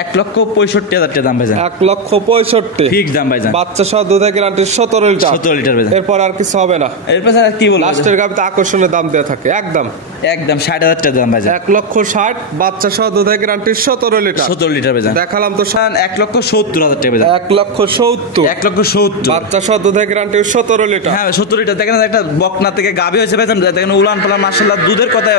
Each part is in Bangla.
1,65,000 টাকা দাম ভাইজান। 1,65,000 ফিক্স দাম ভাইজান। বাচ্চা সহ দুধের গ্যারান্টি 17 লিটার। 17 লিটার ভাইজান। এরপর আর কিছু হবে না। এরপর স্যার কি বলবো, লাস্টের গাবিতে আকর্ষণীয় দাম দেওয়া থাকে। একদম 60,000 টাকা দাম ভাইজান। 1,60,000 বাচ্চা সহ দুধের গ্যারান্টি 17 লিটার। 17 লিটার ভাইজান। দেখালাম তো 1,70,000 টাকা ভাইজান। 1,70,000 1,70,000 বাচ্চা সহ দুধের গ্যারান্টি 17 লিটার। হ্যাঁ 17 লিটার। দেখেন একটা বকনা থেকে গাবি হয়েছে ভাইজান, দেখেন উলান পালান মাশাআল্লাহ, দুধের কথা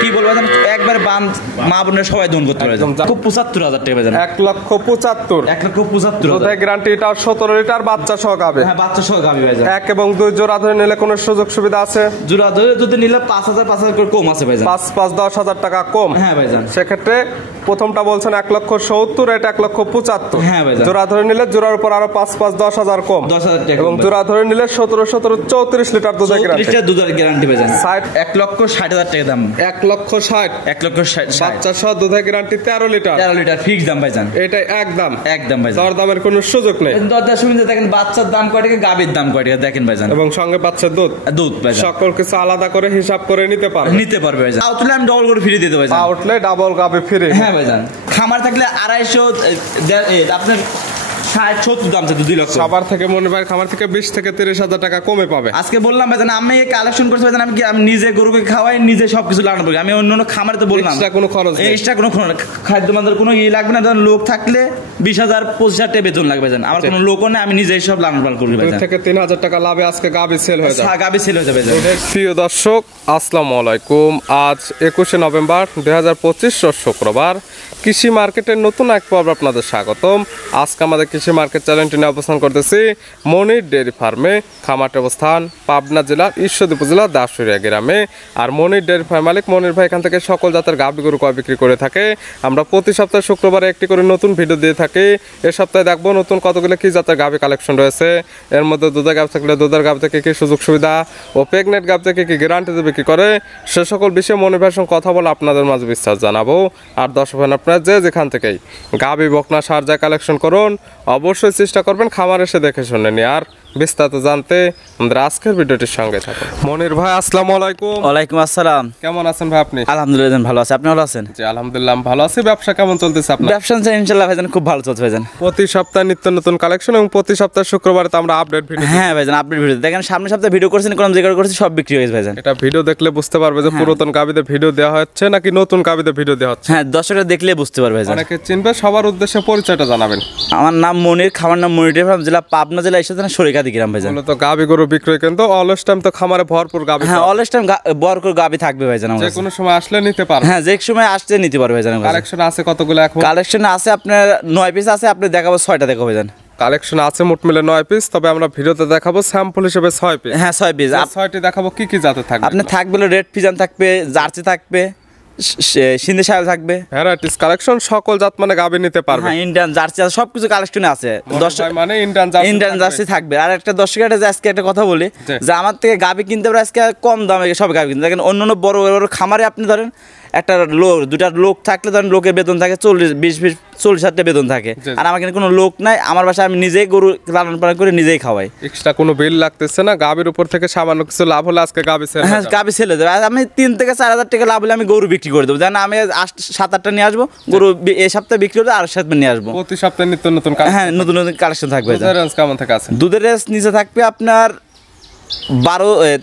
কি বলবো ভাইজান, একবার বান মা বোনের সবাই দহন করতে পারে। 75,000 টাকা ভাইজান। 1,75,000 1,75,000 দুধের গ্যারান্টি এটা 17 লিটার বাচ্চা সহ গাবে। হ্যাঁ বাচ্চা সহ গাবি ভাইজান। 1 এবং 2 জোড়া ধরে নিলে কোনো সুযোগ সুবিধা আছে? জোড়া ধরে যদি নিলে 5,000 করে কম আছে ভাইজান। 5-10,000 টাকা কম। হ্যাঁ ভাইজান। সেক্ষেত্রে প্রথমটা বলছেন 1,70,000, এটা 1,75,000। হ্যাঁ ভাইজান। জোড়া ধরে নিলে জোড়ার উপর আরো 5-10,000 কম। 10,000 টাকা। এবং জোড়া ধরে নিলে 17-34 লিটার দুধের গ্যারান্টি। 34 লিটার দুধের গ্যারান্টি ভাইজান। 1,60,000 টাকা দাম। 1,60,000 1,60,000 বাচ্চা সহ দুধের গ্যারান্টি 13 লিটার। 13 লিটার ফিক্স দাম ভাইজান। এটা একদম ভাইজান। দরদামের কোনো সুযোগ নেই। দরদার সুবিধা দেখেন, বাচ্চার দাম কয় টাকা, গাবির দাম কয় টাকা দেখেন ভাইজান। এবং সঙ্গে বাচ্চার দুধ ভাইজান। সকল কিছু আলাদা করে হিসাব করে নিতে পারবে ভাইজান। আউটলে আমি ডবল করে ফ্রি দিতে ভাইজান। আউটলে ডাবল গাবি ফ্রি। হ্যাঁ ভাইজান। খামার থাকলে 250 আপনার 60-70 দাম চাই 2 লক্ষ। সবার থেকে মনে হয় খামার থেকে 20 থেকে 30,000 টাকা কমে পাবে। আজকে বললাম ভাইজান আমি কালেকশন করছি ভাইজান, আমি নিজে গরুকে খাওয়াই, নিজে সবকিছু লাগানো করি। আমি অন্য খামারে তো বললাম এক্সট্রা কোনো খরচ নেই। এক্সট্রা কোনো খাদ্য মাদের কোনো লাগবে না। ধরুন লোক থাকলে 20,000-25,000 টাকা বেতন লাগবে ভাইজান। আমার কোনো লোকও নেই, আমি নিজেই সব লালন পালন করি ভাইজান। 2 থেকে 3,000 টাকা লাভে আজকে গাবি সেল হয়ে যাবে। গাবি সেল হয়ে যাবে ভাইজান। প্রিয় দর্শক আসসালামু আলাইকুম। আজ 21শে নভেম্বর 2025 শুক্রবার। কৃষি মার্কেটের নতুন এক পর্ব আপনাদের স্বাগতম। আজকে আমাদের কৃষি মার্কেট চ্যানেলটি নিয়ে অবস্থান করতেছি মনির ডেয়ারি ফার্মে। খামারটির অবস্থান পাবনা জেলার ঈশ্বরদী উপজেলার দাসুরিয়া গ্রামে। আর মনির ডেয়ারি ফার্ম মালিক মনির ভাই এখান থেকে সকল জাতের গাভী গরু ক্রয় বিক্রি করে থাকে। আমরা প্রতি সপ্তাহে শুক্রবারে একটি করে নতুন ভিডিও দিয়ে থাকি। এ সপ্তাহে দেখবো নতুন কতগুলো কি জাতের গাভী কালেকশন রয়েছে। এর মধ্যে দুধের গাভী থাকলে দুধের গাভী থেকে কি সুযোগ সুবিধা ও প্রেগনেন্ট গাভী থেকে কি গ্যারান্টি দেবে কি করে, সে সকল বিষয়ে মনির ভাইয়ের সঙ্গে কথা বলে আপনাদের মাঝে বিশ্বাস জানাবো। আর দর্শক আপনারা যে যেখান থেকেই গাভী বকনা সার যা কালেকশন করুন অবশ্যই চেষ্টা করবেন খামার এসে দেখে শুনে নিয়ে। আর বিস্তারিত জানতে আমাদের আজকের ভিডিওটির সঙ্গে থাকুন। মনির ভাই আসসালামু আলাইকুম। ওয়ালাইকুম আসসালাম। কেমন আছেন ভাই আপনি? আলহামদুলিল্লাহ ভালো আছি, আপনি ভালো আছেন? জি আলহামদুলিল্লাহ ভালো আছি। ব্যবসা কেমন চলতেছে আপনার? ব্যবসা ইনশাআল্লাহ ভাইজান খুব ভালো চলছে ভাইজান। প্রতি সপ্তাহে নিত্য নতুন কালেকশন এবং প্রতি সপ্তাহে শুক্রবারে তো আমরা আপডেট ভিডিও। হ্যাঁ ভাইজান আপডেট ভিডিও দেখেন, সামনের সপ্তাহে ভিডিও করছেন, কোন জায়গায় করেছি সব বিক্রি হয়ে গেছে ভাইজান। এটা ভিডিও দেখলে বুঝতে পারবে যে পুরাতন গাবিতে ভিডিও দেওয়া হচ্ছে নাকি নতুন গাবিতে ভিডিও দেওয়া হচ্ছে। হ্যাঁ দর্শকরা দেখলে বুঝতে পারবে ভাইজান। অনেকে চিনবে, সবার উদ্দেশ্যে পরিচয়টা জানাবেন। আমার নাম মনির, খামার নাম মনির ডেয়ারি ফার্ম, জেলা পাবনা জেলা ঈশ্বরদী সরিকাদি গ্রাম ভাইজান। মূলত গাবি গরু বিক্রয় কিন্তু অলস টাইম তো খামারে ভরপুর গাবি। হ্যাঁ অলস টাইম ভরপুর গাবি থাকবে ভাইজান। যে কোনো সময় আসলে নিতে পারবে। হ্যাঁ যে সময় আসতে নিতে পারবে ভাইজান। কালেকশন আছে কতগুলো এখন? কালেকশন আছে আপনার 9 পিস আছে, আপনি দেখাবো 6টা দেখাবো ভাইজান। কালেকশন আছে মোট মিলে 9 পিস, তবে আমরা ভিডিওতে দেখাবো স্যাম্পল হিসেবে 6 পিস। হ্যাঁ 6 পিস। 6টি দেখাবো কি কি জাতের থাকবে। আপনি থাকবে রেড ফিজান থাকবে, জার্সি থাকবে, সিন্ধি শাল থাকবে, ভ্যারাইটিস কালেকশন সকল জাত মানে গাবি নিতে পারবে। হ্যাঁ ইন্ডিয়ান জার্সি আছে, সবকিছু কালেকশনে আছে। 10 মানে ইন্ডিয়ান জার্সি থাকবে। আর একটা দর্শকের আজকে একটা কথা বলি যে আমার থেকে গাবি কিনতে পারে আজকে কম দামে সব গাবি কিনতে। দেখেন অন্য বড় বড় খামারে আপনি ধরেন একটা লোক, দুটা লোক থাকলে ধরেন লোকের বেতন থাকে 40,000 টাকা বেতন থাকে। আর আমার এখানে কোনো লোক নাই, আমার বাসায় আমি নিজেই গরু লালন পালন করে নিজেই খাওয়াই। এক্সট্রা কোনো বিল লাগতেছে না। গাবির উপর থেকে সামান্য কিছু লাভ হলে আজকে গাবি সেল। হ্যাঁ গাবি সেল হয়ে যাবে। আর আমি 3 থেকে 4,000 টাকা লাভ হলে আমি গরু বিক্রি করে দেবো। জানেন আমি 7-8টা নিয়ে আসবো গরু, এই সপ্তাহে বিক্রি করে আর সপ্তাহে নিয়ে আসবো। প্রতি সপ্তাহে নিত্য নতুন হ্যাঁ নতুন নতুন কালেকশন থাকবে। রেঞ্জ কেমন থেকে আছে? দুধের রেঞ্জ নিচে থাকবে আপনার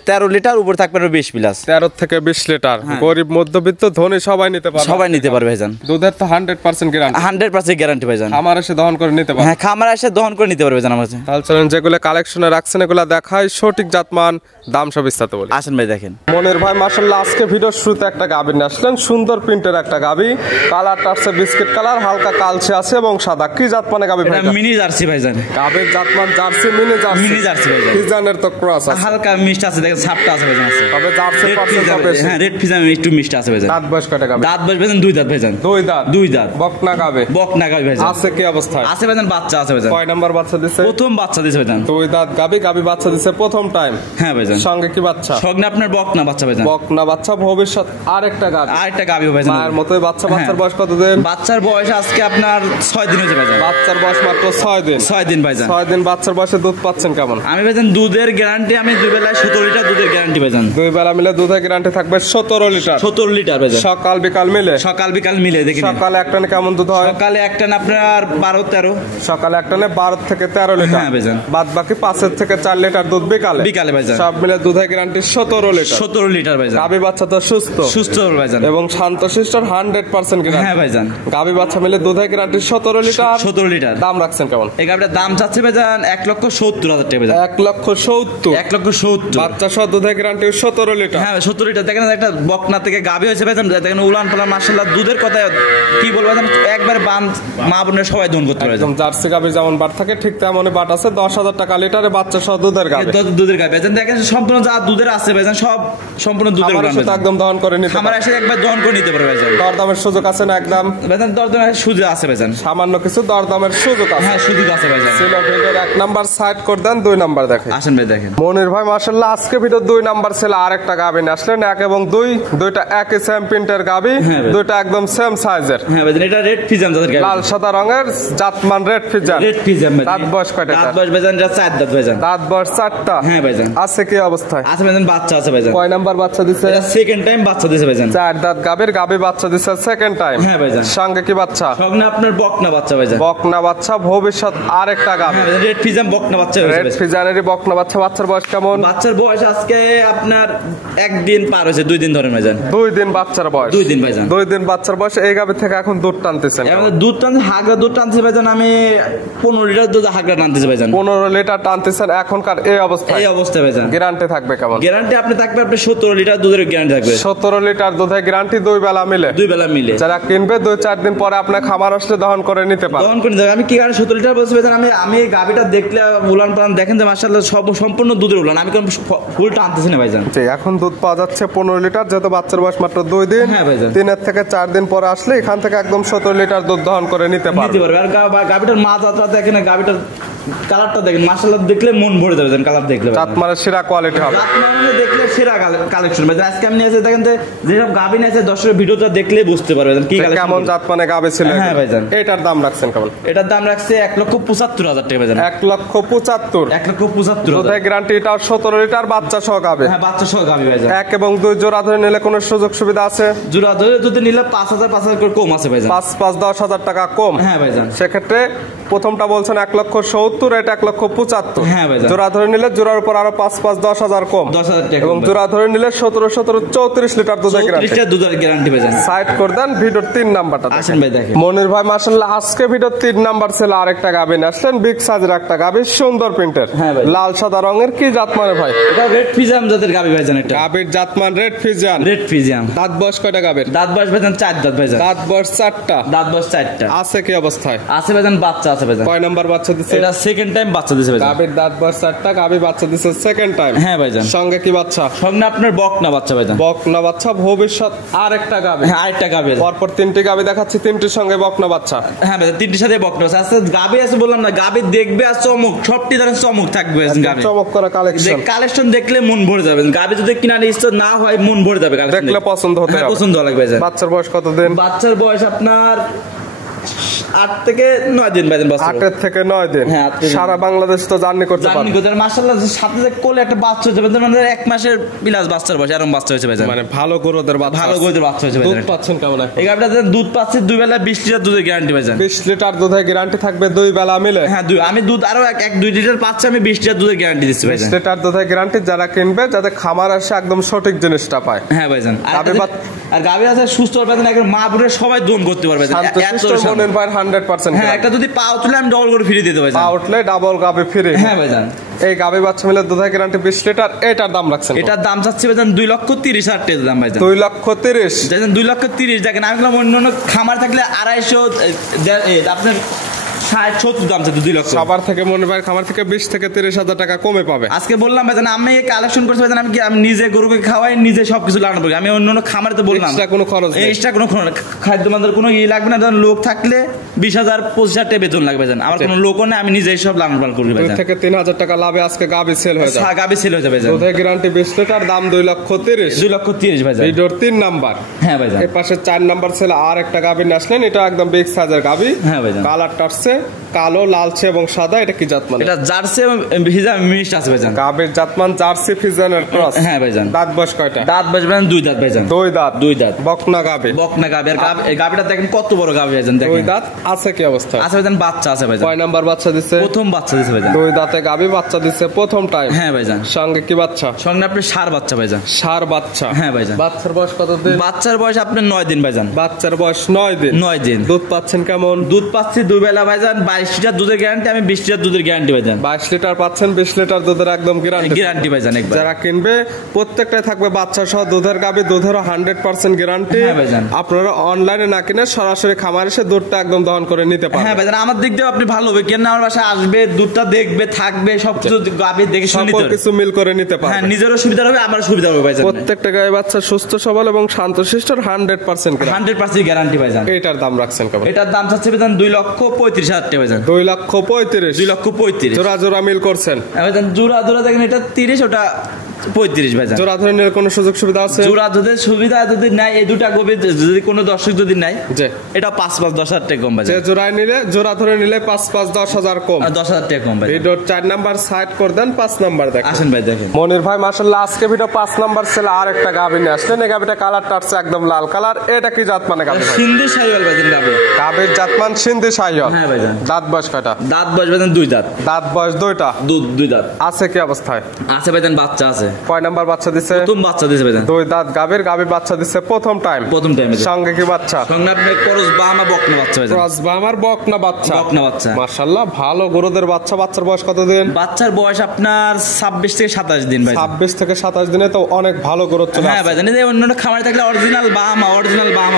13 লিটার, উপরে থাকবে 20 প্লাস। 13 থেকে 20 লিটার। গরিব মধ্যবিত্ত ধনী সবাই নিতে পারবে। সবাই নিতে পারবে ভাইজান। দুধের তো 100% গ্যারান্টি। 100% গ্যারান্টি ভাইজান। খামার এসে দহন করে নিতে পারবে। হ্যাঁ খামার এসে দহন করে নিতে পারবে ভাইজান আমার কাছে। তাহলে চলেন যেগুলো কালেকশনে রাখছেন এগুলো দেখাই, সঠিক জাতমান দাম সব বিস্তারিত বলি। আসেন ভাই দেখেন। মনির ভাই মাশাআল্লাহ আজকে ভিডিওর শুরুতে একটা গাবি নিয়ে আসলেন, সুন্দর প্রিন্টের একটা গাবি। কালারটা আছে বিস্কিট কালার, হালকা কালচে আছে এবং সাদা। কি জাত মানে গাবি ভাই? মিনি জার্সি ভাইজান। গাবির জাতমান jersey, mini jersey. Mini jersey ভাইজান। ফিজানের তো ক্রস আছে, হালকা মিষ্টি আছে, দেখেন ছাপটা আছে ভাইজান। আছে তবে জার্সি পার্সেন্ট বেশি। হ্যাঁ রেড ফিজান একটু মিষ্টি আছে ভাইজান। দাঁত বয়স কয়টা গাবি? দাঁত বয়স ভাইজান 2 দাঁত ভাইজান। 2 দাঁত। দাঁত। বকনা গাবি। বকনা গাবি ভাইজান। আছে কি অবস্থায়? আছে ভাইজান, বাচ্চা আছে ভাইজান। কয় নাম্বার বাচ্চা দিছে? প্রথম বাচ্চা দিছে ভাইজান। 2 দাঁত গাবি, গাবি বাচ্চা দিছে প্রথম টাইম। হ্যাঁ ভাইজান। সঙ্গে কি বাচ্চা? সঙ্গে আপনার বকনা বাচ্চা ভাইজান। বকনা বাচ্চা, ভবিষ্যৎ আরেকটা গাবি। আরেকটা গাবি ভাইজান। মায়ের মতোই বাচ্চা। বাচ্চার বয়স কত দিন? বাচ্চার বয়স আজকে আপনার 6 দিন হয়েছে ভাইজান। বাচ্চার বয়স মাত্র 6 দিন। 6 দিন ভাইজান। 6 দিন বাচ্চার বয়সে দুধ পাচ্ছেন কেমন? আমি ভাইজান দুধের গ্যারান্টি আমি দুই বেলায় 17 লিটার দুধের গ্যারান্টি ভাইজান। দুই বেলা মিলে দুধের গ্যারান্টি থাকবে 17 লিটার। 17 লিটার ভাইজান। সকাল বিকাল মিলে? সকাল বিকাল মিলে দেখি। সকালে এক টানে কেমন দুধ হয়? সকালে এক টান আপনার 12-13। সকালে এক টানে 12 থেকে 13 লিটার। হ্যাঁ ভাইজান। বাদ বাকি 5 থেকে 4 লিটার দুধ বিকালে। বিকালে ভাইজান। সব মিলে দুধের গ্যারান্টি 17 লিটার। 17 লিটার ভাইজান। গাভী বাচ্চা তো সুস্থ? সুস্থ ভাইজান। এবং শান্তশিষ্ট 100% গ্যারান্টি। হ্যাঁ ভাইজান। গাভী বাচ্চা মিলে দুধের গ্যারান্টি 17 লিটার। 17 লিটার। দাম রাখছেন কেমন? এই গাভীটার দাম চাচ্ছে ভাইজান 1,70,000 টাকা ভাইজান। 1,70,000। 1,70,000। বাচ্চা সহ দুধের গ্যারান্টি 17 লিটার। হ্যাঁ 17 লিটার। দেখেন একটা বকনা থেকে গাভী হয়েছে ভাইজান, দেখেন উলান পালান মাশাআল্লাহ দুধের কথা কি বলবো ভাইজান, একবার বান মা বোনের সবাই দহন করতে পারে। একদম জার্সি গাভী যেমন বাট থাকে ঠিক তেমনই বাট আছে। 10,000 টাকা লিটারে বাচ্চা সহ দুধের গাভী। দুধের গাভী ভাইজান, দেখেন সম্পূর্ণ যা দুধের আছে ভাইজান সব সম্পূর্ণ দুধের গাভী। আমার একদম দহন করে নিতে আমার এসে একবার দহন করে নিতে পারবে ভাইজান। দরদামের সুযোগ আছে না? একদম ভাইজান দরদামের সুযোগ আছে ভাইজান। সামান্য কিছু দরদামের সুযোগ আছে। হ্যাঁ সুযোগ আছে ভাইজান। ছিল ভিডিওর 1 নাম্বার সাইড করে দেন, 2 নাম্বার দেখেন। আসেন ভাই দেখেন। মনির ভাই মাশাআল্লাহ আজকে ভিডিও 2 নাম্বার ছিল আরেকটা গাভী নিয়ে আসলেন। 1 এবং 2 দুইটা একই সেম প্রিন্টের গাভী, দুইটা একদম সেম সাইজের। হ্যাঁ ভাইজান এটা রেড ফিজান জাতের গাভী। লাল সাদা রঙের জাতমান রেড ফিজান। রেড ফিজান ভাইজান। দাঁত বয়স কয়টা? দাঁত বয়স ভাইজান এটা 4 দাঁত ভাইজান। দাঁত বয়স 4টা। হ্যাঁ ভাইজান। আছে কি অবস্থায়? আছে ভাইজান, বাচ্চা আছে ভাইজান। কয় নাম্বার বাচ্চা দিছে? এটা সেকেন্ড টাইম বাচ্চা দিছে ভাইজান। 4 দাঁত গাভী বাচ্চা দিছে সেকেন্ড টাইম। হ্যাঁ ভাইজান। সঙ্গে কি বাচ্চা? সঙ্গে আপনার বকনা বাচ্চা ভাইজান। বকনা বাচ্চা, ভবিষ্যৎ আরেকটা গাভী। হ্যাঁ রেড ফিজান বকনা বাচ্চা হয়েছে রেড ভাইজান। ফিজানেরই বকনা বাচ্চা। বাচ্চার বয়স কেমন? বাচ্চার বয়স আজকে আপনার 1 দিন পার হয়েছে, 2 দিন ধরেন ভাইজান। 2 দিন বাচ্চার বয়স। 2 দিন ভাইজান। 2 দিন বাচ্চার বয়স। এই গাভী থেকে এখন দুধ টানতেছেন? আমাদের দুধ টানছে, হাগরা দুধ টানছে ভাইজান। আমি 15 লিটার দুধ হাগরা টানতেছি ভাইজান। 15 লিটার টানতেছেন এখনকার এই অবস্থায়? এই অবস্থা ভাইজান। গ্যারান্টি থাকবে কেমন? গ্যারান্টি আপনি থাকবে আপনি 17 লিটার দুধের গ্যারান্টি থাকবে। 17 লিটার দুধের গ্যারান্টি 2 বেলা মিলে? 2 বেলা মিলে। যারা কিনবে 2-4 দিন পরে আপনার খামার আসলে দহন করে নিতে পারবে। দহন করে নিতে পারবে। আমি কি কারণে 17 লিটার বলছি ভাইজান, আমি এই গাভীটা দেখলে উলান পালান দেখেন যে মাশাআল্লাহ সব সম্পূর্ণ দুধের উলান। আমি কোন ফুল টানতেছি না ভাইজান। জি, এখন দুধ পাওয়া যাচ্ছে 15 লিটার, যেহেতু বাচ্চার বয়স মাত্র 2 দিন। হ্যাঁ ভাইজান। 3 থেকে 4 দিন পরে আসলে এখান থেকে একদম 17 লিটার দুধ দহন করে নিতে পারবে। আর গাভীটার মা যাত্রা দেখেন, গাভীটার কালারটা দেখেন মাশাআল্লাহ, দেখলে মন ভরে যাবে কালার দেখলে। জাতমানের সেরা কোয়ালিটি হবে। জাতমানের দেখলে সেরা কালেকশন ভাই। আজকে আমি নিয়েছি দেখেন যেসব গাভী নিয়েছে দর্শকের ভিডিওটা দেখলে বুঝতে পারবে কি কালেকশন, কেমন জাতমানে গাভী ছিল। হ্যাঁ ভাইজান। এটার দাম রাখছেন কেমন? এটার দাম রাখছে 1,75,000 টাকা ভাইজান। 1,75,000। 1,75,000 দুধের গ্যারান্টি এটাও 17 লিটার বাচ্চা সহ গাভী। হ্যাঁ বাচ্চা সহ গাভী ভাইজান। 1 এবং 2 জোড়া ধরে নিলে কোনো সুযোগ সুবিধা আছে? জোড়া ধরে যদি নিলে 5,000 করে কম আছে ভাইজান। 5-10,000 টাকা কম। হ্যাঁ ভাইজান। সেক্ষেত্রে প্রথমটা বলছেন 1,70,000, এটা 1,75,000। হ্যাঁ ভাইজান। জোড়া ধরে নিলে জোড়ার উপর আরো 5-10,000 কম। 10,000 টাকা। এবং জোড়া ধরে নিলে 17-34 লিটার দুধের গ্যারান্টি। 34 দুধের গ্যারান্টি ভাইজান। সাইড করে দেন ভিডিওর 3 নাম্বারটা। আসেন ভাই দেখেন। মনির ভাই মাশাআল্লাহ আজকে ভিডিওর 3 নাম্বার ছিল আরেকটা গাভী নিয়ে আসলেন। বিগ সাইজের একটা গাভী, সুন্দর প্রিন্টের। হ্যাঁ ভাই। লাল সাদা রঙের। কি জাতমানে ভাই? এটা রেড ফিজাম জাতের গাভী ভাইজান। এটা গাভীর জাতমান রেড ফিজিয়ান। রেড ফিজাম। দাঁত বয়স কয়টা গাভীর? দাঁত বয়স ভাইজান 4 দাঁত ভাইজান। দাঁত বয়স 4টা। দাঁত বয়স 4টা। আছে কি অবস্থায়? আছে ভাইজান, বাচ্চা আছে ভাইজান। কয় নাম্বার বাচ্চা দিছে? এটা সেকেন্ড টাইম বাচ্চা দিছে ভাইজান। গাভীর দাঁত বয়স 4টা, গাভী বাচ্চা দিছে সেকেন্ড টাইম। হ্যাঁ ভাইজান। সঙ্গে কি বাচ্চা? সঙ্গে আপনার বকনা বাচ্চা ভাইজান। বকনা বাচ্চা, ভবিষ্যৎ আরেকটা গাভী। হ্যাঁ আরেকটা গাভী। পরপর 3টি গাভী দেখাচ্ছি, 3টির সঙ্গে বকনা বাচ্চা। হ্যাঁ ভাইজান, 3টির সাথে বকনা বাচ্চা আছে। গাভী আছে বললাম না, গাভী দেখবে আর চমক, সবটি ধরনের চমক থাকবে গাভী। চমক করা কালেকশন। কালেকশন দেখলে মন ভরে যাবে। গাভী যদি কিনার ইচ্ছা না হয় মন ভরে যাবে। দেখলে পছন্দ হতে হবে। পছন্দ লাগবে ভাইজান। বাচ্চার বয়স কত দিন? বাচ্চার বয়স আপনার 8 থেকে 9 দিন ভাইজান। 8 থেকে 9 দিন। হ্যাঁ, 8 থেকে সারা বাংলাদেশ তো জার্নি করতে পারে। মাশাআল্লাহ সাথে যে কোলে একটা বাচ্চা হয়েছে ভাইজান, মানে 1 মাসের বিলাস বাচ্চার বয়স এরকম বাচ্চা হয়েছে ভাইজান। মানে ভালো গরুদের বাচ্চা। ভালো গরুদের বাচ্চা হয়েছে ভাইজান। দুধ পাচ্ছেন কেমন? এই গাভীটাতে দুধ পাচ্ছি 2 বেলা 20 লিটার দুধের গ্যারান্টি ভাইজান। 20 লিটার দুধের গ্যারান্টি থাকবে 2 বেলা মিলে? হ্যাঁ আমি দুধ আরো 1-2 লিটার পাচ্ছি, আমি 20 লিটার দুধের গ্যারান্টি দিচ্ছি ভাইজান। 20 লিটার দুধের গ্যারান্টি যারা কিনবে, যাতে খামার আসে একদম সঠিক জিনিসটা পায়। হ্যাঁ ভাইজান। আর গাভী আছে সুস্থ ভাইজান, একদম মা বোনের সবাই দোন করতে পারবে ভাইজান। শান্তশিষ্ট মনের ভাই 100%। হ্যাঁ একটা যদি পা উঠলে আমি ডবল করে ফ্রি দিতে ভাইজান। পা উঠলে ডাবল গাভী ফ্রি। হ্যাঁ ভাইজান। এই গাভী বাচ্চা মিলে দুধের গ্যারান্টি 20 লিটার। এটার দাম রাখছেন? এটার দাম চাচ্ছি ভাইজান 2,30,000 টাকা দাম ভাইজান। 2,30,000 দেখেন 2,30,000 দেখেন। আমি বললাম অন্য খামার থাকলে 250 আপনার 60-70 দাম চাচ্ছে 2 লক্ষ। সবার থেকে মনে হয় খামার থেকে 20 থেকে 30,000 টাকা কমে পাবে। আজকে বললাম ভাইজান আমি কালেকশন করছি ভাইজান, আমি নিজে গরুকে খাওয়াই, নিজে সবকিছু লাগানো করি। আমি অন্য খামারে তো বললাম এক্সট্রা কোনো খরচ নেই। এক্সট্রা কোনো খাদ্য মাদের কোনো লাগবে না। ধরুন লোক থাকলে 20,000-25,000 টাকা বেতন লাগবে ভাইজান। আমার কোনো লোকও নেই, আমি নিজেই সব লালন পালন করি ভাইজান। 2 থেকে 3,000 টাকা লাভে আজকে গাভী সেল হয়ে যাবে। গাভী সেল হয়ে যাবে ভাইজান। দুধের গ্যারান্টি 20 লিটার, দাম 2,30,000। 2,30,000 ভাইজান। ভিডিওর 3 নাম্বার। হ্যাঁ ভাইজান। এই পাশে 4 নাম্বার ছিল আর একটা গাভী নিয়ে আসলেন। এটা একদম বিগ সাইজের গাভী। হ্যাঁ ভাইজান। কালারটা আসছে কালো, লালচে এবং সাদা, এটা কি জাত মানে? এটা জার্সি এবং ফিজিয়ান মিক্সড আছে ভাইজান। গাবের জাতমান জার্সি ফিজিয়ানের ক্রস। হ্যাঁ ভাইজান। দাঁত বয়স কয়টা? দাঁত বয়স ভাইজান 2 দাঁত ভাইজান। 2 দাঁত। 2 দাঁত। বকনা গাবে। বকনা গাবে। আর এই গাবিটা দেখেন কত বড় গাবি ভাইজান, দেখেন। 2 দাঁত আছে কি অবস্থা? আছে ভাইজান, বাচ্চা আছে ভাইজান। কয় নাম্বার বাচ্চা দিছে? প্রথম বাচ্চা দিছে ভাইজান। 2 দাঁতে গাবি বাচ্চা দিছে প্রথম টাইম। হ্যাঁ ভাইজান। সঙ্গে কি বাচ্চা? সঙ্গে আপনি ষাঁড় বাচ্চা ভাইজান। ষাঁড় বাচ্চা। হ্যাঁ ভাইজান। বাচ্চার বয়স কত দিন? বাচ্চার বয়স আপনার 9 দিন ভাইজান। বাচ্চার বয়স 9 দিন। 9 দিন। দুধ পাচ্ছেন কেমন? দুধ পাচ্ছি 2 বেলা ভাইজান। 22 লিটার দুধের গ্যারান্টি, আমি 20 লিটার দুধের গ্যারান্টি ভাইজান। 22 লিটার পাচ্ছেন, 20 লিটার দুধের একদম গ্যারান্টি ভাইজান একবার। যারা কিনবে প্রত্যেকটাই থাকবে বাচ্চা সহ দুধের গাবি, দুধেরও 100% গ্যারান্টি। হ্যাঁ ভাইজান। আপনারা অনলাইনে না কিনে সরাসরি খামার এসে দুধটা একদম দহন করে নিতে পারেন। হ্যাঁ ভাইজান, আমার দিক দিয়ে আপনি ভালো হবে, কেন আমার বাসায় আসবে, দুধটা দেখবে, থাকবে, সবকিছু গাবি দেখে শুনে সকল কিছু মিল করে নিতে হ্যাঁ, পারেন। নিজেরও সুবিধা হবে, আমারও সুবিধা হবে ভাইজান। প্রত্যেকটা গায়ে বাচ্চা সুস্থ সবল এবং শান্তশিষ্ট 100% গ্যারান্টি। 100% গ্যারান্টি ভাইজান। এটার দাম রাখছেন কেমন? এটার দাম চাচ্ছে ভাইজান 2,35,000 টাকা ভাইজান। 2,35,000। 2,35,000 জোড়া জোড়া মিল করছেন? ভাইজান জোড়া জোড়া দেখেন, এটা 30, ওটা 35 ভাইজান। জোড়া ধরনের কোনো সুযোগ সুবিধা আছে? জোড়া দুধের সুবিধা যদি নাই, এই দুটা গভীর যদি কোনো দর্শক যদি নাই, যে এটা 5-10,000 টাকা কম যে ভাইজান। জোড়ায় নিলে, জোড়া ধরে নিলে 5-10,000 কম। 10,000 টাকা কম ভাইজান। ভিডিও 4 নাম্বার সাইড করে দেন, 5 নাম্বার দেখেন। আসেন ভাই দেখেন। মনির ভাই মাশাআল্লাহ আজকে ভিডিও 5 নাম্বার ছেলে আর একটা গাভী নিয়ে আসলেন। এই গাভীটা কালারটা আছে একদম লাল কালার। এটা কি জাত মানে গাভী ভাই? সিন্ধি শাহিওয়াল ভাইজান গাবে। গাভীর জাতমান সিন্ধি শাহিওয়াল। হ্যাঁ ভাইজান। দাঁত বয়স কয়টা? দাঁত বয়স ভাইজান 2 দাঁত। দাঁত বয়স 2টা। দুধ 2 দাঁত। আছে কি অবস্থায়? আছে ভাইজান, বাচ্চা আছে। কয় নাম্বার বাচ্চা দিছে? প্রথম বাচ্চা দিছে ভাইজান। 2 দাঁত গাভীর, গাভী বাচ্চা দিছে প্রথম টাইম। প্রথম টাইমে সঙ্গে কি বাচ্চা? সঙ্গে আপনি করস বা আমার বকনা বাচ্চা ভাইজান। ক্রস বা আমার বকনা বাচ্চা। বকনা বাচ্চা। মাশাআল্লাহ ভালো গরুদের বাচ্চা। বাচ্চার বয়স কত দিন? বাচ্চার বয়স আপনার 26 থেকে 27 দিন ভাই। 26 থেকে 27 দিনে তো অনেক ভালো গরু চলে হ্যাঁ আসছে। ভাইজান, এই অন্য খামারে থাকলে অরিজিনাল বাহামা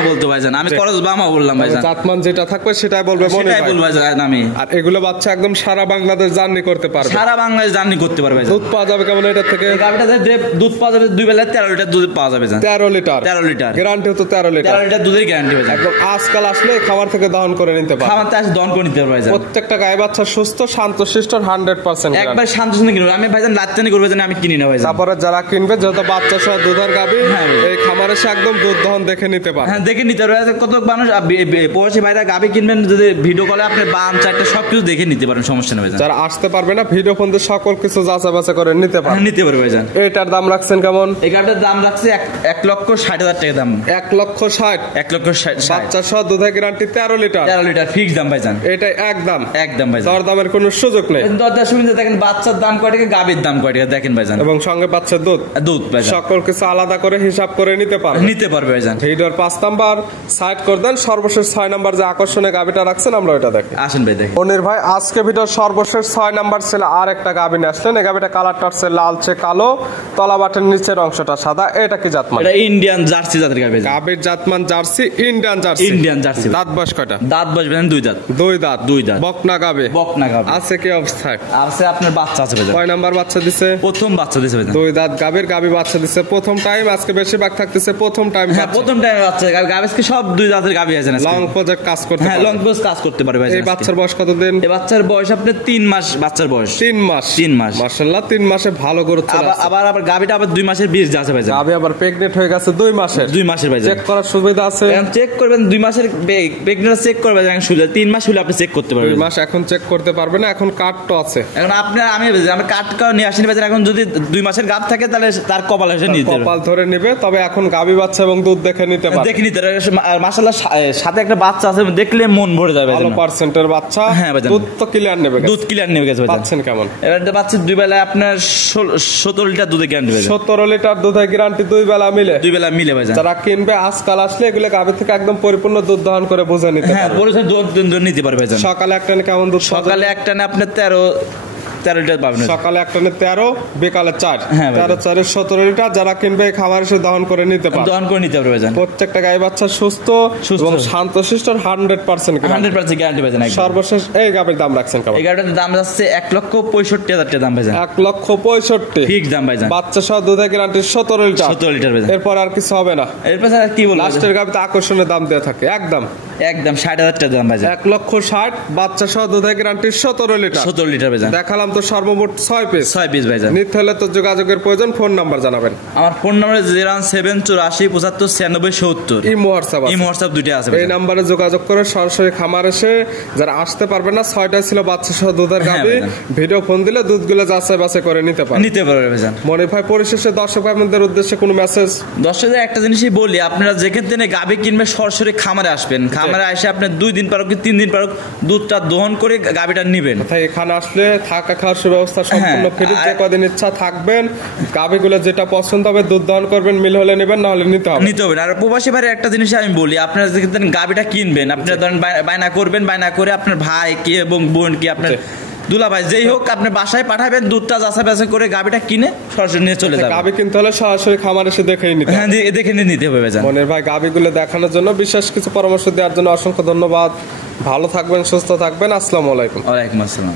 বলতো ভাইজান, আমি করস বাহামা বললাম ভাইজান। জাতমান যেটা থাকবে সেটাই বলবে মনির সেটাই ভাই। বলবো ভাইজান আমি। আর এগুলো বাচ্চা একদম সারা বাংলাদেশ জার্নি করতে পারবে। সারা বাংলাদেশ জার্নি করতে পারবে ভাইজান। দুধ পাওয়া যাবে কেমন এটা থেকে? এই গাভিটাতে দুধ পাওয়া যাবে 2 বেলা 13 লিটার দুধ পাওয়া যাবে ভাইজান। 13 লিটার। 13 লিটার গ্যারান্টি তো 13 লিটার। 13 লিটার দুধের গ্যারান্টি ভাইজান। একদম আজকাল আসলে খাবার থেকে দহন করে নিতে পারবে। খামারতে আসে দহন করে নিতে পারবে ভাইজান। প্রত্যেকটা গায়ে বাচ্চা সুস্থ শান্তশিষ্ট 100% গ্যারান্টি। একবার শান্তশিষ্ট কিনবো আমি ভাইজান, লাত্তানি করবে জানি আমি কিনি না ভাইজান। তারপরে যারা কিনবে যত বাচ্চা সহ দুধের গাভী হ্যাঁ। এই খামারে এসে একদম দুধ দহন দেখে নিতে পারবে। হ্যাঁ, দেখে নিতে পারবে। কত মানুষ প্রবাসী ভাইরা গাভি কিনবেন, যদি ভিডিও কলে আপনি বাম চারটা সবকিছু দেখে নিতে পারেন, সমস্যা নেই ভাইজান। যারা আসতে পারবে না ভিডিও ফোন দিয়ে সকল কিছু যাচাই বাছাই করে নিতে পারবে। হ্যাঁ, নিতে পারবে ভাইজান। এটার দাম রাখছেন কেমন? এই গাভিটার দাম রাখছে 1,60,000 টাকা দাম। 1,60,000। 1,60,000 বাচ্চা সহ দুধের গ্যারান্টি 13 লিটার। 13 লিটার ফিক্স দাম ভাইজান। এটাই একদম একদম ভাইজান। দর দামের কোনো সুযোগ নেই। দরদার সুবিধা দেখেন, বাচ্চার দাম কয় টাকা, গাভীর দাম কয় টাকা দেখেন ভাইজান। এবং সঙ্গে বাচ্চার দুধ দুধ ভাইজান সকল কিছু আলাদা করে হিসাব করে নিতে পারবে। নিতে পারবে ভাইজান। ভিডিওর 5 নাম্বার সাইড করে দেন, সর্বশেষ 6 নাম্বার যে আকর্ষণীয় গাভিটা রাখছেন আমরা ওইটা দেখি। আসেন ভাই দেখেন। মনির ভাই আজকে ভিডিওর সর্বশেষ 6 নাম্বার ছেলে আর একটা গাভি নিয়ে আসলেন। এই গাভিটা কালারটা হচ্ছে লালচে কালো, তলা বাটের নিচের অংশটা সাদা। এটা কি জাতমান? এটা ইন্ডিয়ান জার্সি জাতের গাভী। গাভির জাতমান jersey, Indian jersey. Indian jersey. দাঁত বয়স কয়টা? দাঁত বয়স ভাইজান 2 দাঁত। 2 দাঁত। 2 দাঁত। বকনা গাভি। বকনা গাভী। আছে কি অবস্থায়? আছে আপনার বাচ্চা আছে ভাইজান। কয় নাম্বার বাচ্চা দিছে? প্রথম বাচ্চা দিছে ভাইজান। 2 দাঁত গাভির, গাভি বাচ্চা দিছে প্রথম টাইম। আজকে বেশিরভাগ থাকতেছে প্রথম টাইম। হ্যাঁ, প্রথম টাইম বাচ্চা। গাভীকে সব 2 দাঁতের গাভী আছে না। লং প্রজেক্ট কাজ করতে হ্যাঁ, পারে। লং কোর্স কাজ করতে পারবে ভাইজান। এই বাচ্চার বয়স কত দিন? এই বাচ্চার বয়স আপনার 3 মাস। বাচ্চার বয়স 3 মাস। 3 মাস। মাশাআল্লাহ 3 মাসে ভালো গরু চলে আসছে। আবার গাভীটা আবার 2 মাসের বীজ আছে ভাইজান। গাভি আবার প্রেগনেন্ট হয়ে গেছে 2 মাসের। 2 মাসের ভাইজান। চেক করার সুবিধা আছে। এখন চেক করবেন 2 মাসের প্রেগন্যান্সি চেক করবেন, এখন সুবিধা 3 মাস হলে আপনি চেক করতে 2 পারবেন। মাস এখন চেক করতে পারবে না, এখন কার্ড তো আছে। এখন আপনি আমি কাট কাও নিয়ে আসেনি ভাইজান। এখন যদি 2 মাসের গাভ থাকে তাহলে তার কপাল এসে নিতে হবে। কপাল ধরে নেবে, তবে এখন গাভি বাচ্চা এবং দুধ দেখে নিতে পারবে। দেখে নিতে হবে। মাশাআল্লাহ সাথে একটা বাচ্চা আছে, দেখলে মন ভরে যাবে ভালো ভাইজান। পার্সেন্টের বাচ্চা। হ্যাঁ ভাইজান। দুধ তো ক্লিয়ার নেবে। দুধ ক্লিয়ার নেবে গেছে ভাইজান। পাচ্ছেন কেমন? এবার পাচ্ছি 2 বেলায় আপনার 17 লিটার দুধের গ্যারান্টি ভাইজান। 17 লিটার দুধের গ্যারান্টি 2 বেলা মিলে। 2 বেলা মিলে ভাইজান। যারা কিনবে আজকাল আসলে এগুলো গাভি থেকে একদম পরিপূর্ণ দুধ দহন করে বুঝে নিতে হ্যাঁ, পারবে। পরিচয় দুধ নিতে পারবে ভাইজান। সকালে একটা কেমন দুধ? সকালে একটা না আপনার 13 লিটার পাবেন। সকালে একটা 13, বিকালে 4। হ্যাঁ ভাই। 13 4 17 লিটার। যারা কিনবে খাবার এসে দহন করে নিতে পারবে। দহন করে নিতে পারবে ভাইজান। প্রত্যেকটা গাই বাচ্চা সুস্থ এবং শান্তশিষ্ট 100% গ্যারান্টি। 100% গ্যারান্টি ভাইজান একদম। সর্বশেষ এই গাভীর দাম রাখছেন কেমন? এই গাড়িটার দাম যাচ্ছে 1,65,000 টাকা দাম ভাইজান। 1,65,000 ফিক্স দাম ভাইজান। বাচ্চা সহ দুধের গ্যারান্টি 17 লিটার। 17 লিটার ভাইজান। এরপর আর কিছু হবে না। এরপর স্যার কি বলবো? লাস্টের গাভীতে আকর্ষণীয় দাম দেওয়া থাকে একদম 60,000 টাকা দাম ভাইজান। 1,60,000 বাচ্চা সহ দুধের গ্যারান্টি 17 লিটার। 17 লিটার ভাইজান। দেখালাম দেখালাম তো সর্বমোট 6 পিস। 6 পিস ভাইজান। নিতে হলে তো যোগাযোগের প্রয়োজন, ফোন নাম্বার জানাবেন। আমার ফোন নাম্বার 01784759670। ইমো হোয়াটসঅ্যাপ দুইটা আছে এই নাম্বারে যোগাযোগ করে সরাসরি খামার এসে, যারা আসতে পারবে না 6টা ছিল বাচ্চা সহ দুধের গাভী, ভিডিও ফোন দিলে দুধগুলো যাচাই বাছাই করে নিতে পারবে ভাইজান। মনির ভাই পরিশেষে দর্শক ভাইদের উদ্দেশ্যে কোনো মেসেজ? দর্শকদের একটা জিনিসই বলি, আপনারা যেখান থেকে গাভী কিনবেন সরাসরি খামারে আসবেন। খামারে এসে আপনি 2 দিন পারুক 3 দিন পারুক দুধটা দহন করে গাভীটা নেবেন। এখানে আসলে থাকা খাওয়ার সুব্যবস্থা সম্পূর্ণ ফ্রি, যে কদিন ইচ্ছা থাকবেন। গাভীগুলো যেটা পছন্দ হবে দুধ দহন করবেন, মিল হলে নেবেন, না হলে নিতে হবে। আর প্রবাসী ভাইয়ের একটা জিনিস আমি বলি, আপনারা যেখান গাভীটা কিনবেন, আপনারা ধরেন বায়না করবেন, বায়না করে আপনার ভাই কি এবং বোন কি আপনার দুলা ভাই যেই হোক আপনি বাসায় পাঠাবেন, দুধটা যাচাই বাছাই করে গাভীটা কিনে সরাসরি নিয়ে চলে যাবেন। গাভী কিনতে হলে সরাসরি খামার এসে দেখেই নিতে হবে। হ্যাঁ, দেখে নিতে হবে ভাইজান। মনির ভাই গাভীগুলো দেখানোর জন্য, বিশেষ কিছু পরামর্শ দেওয়ার জন্য অসংখ্য ধন্যবাদ। ভালো থাকবেন, সুস্থ থাকবেন। আসসালামু আলাইকুম। ওয়ালাইকুম আসসালাম।